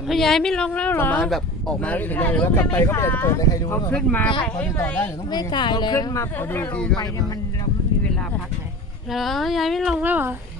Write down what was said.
ณ เขาย้ายไม่ลงแล้วเห ป ร ระ อ มาณแบบออกมาไม่ถึงไหนแล้วกลับไปก็ไม่ได้เปิดในใครดู พอขึ้นมา พอติดต่อได้เดี๋ยวต้องคุ ไม่ ยกัน ถ่าย พอ แล้ว ขึ้นมาปุ๊บเราลงไปเนี่ยมันเราไม่มีเวลาพักไง เหรอย้ายไม่ลงแล้วเหรอ ไม่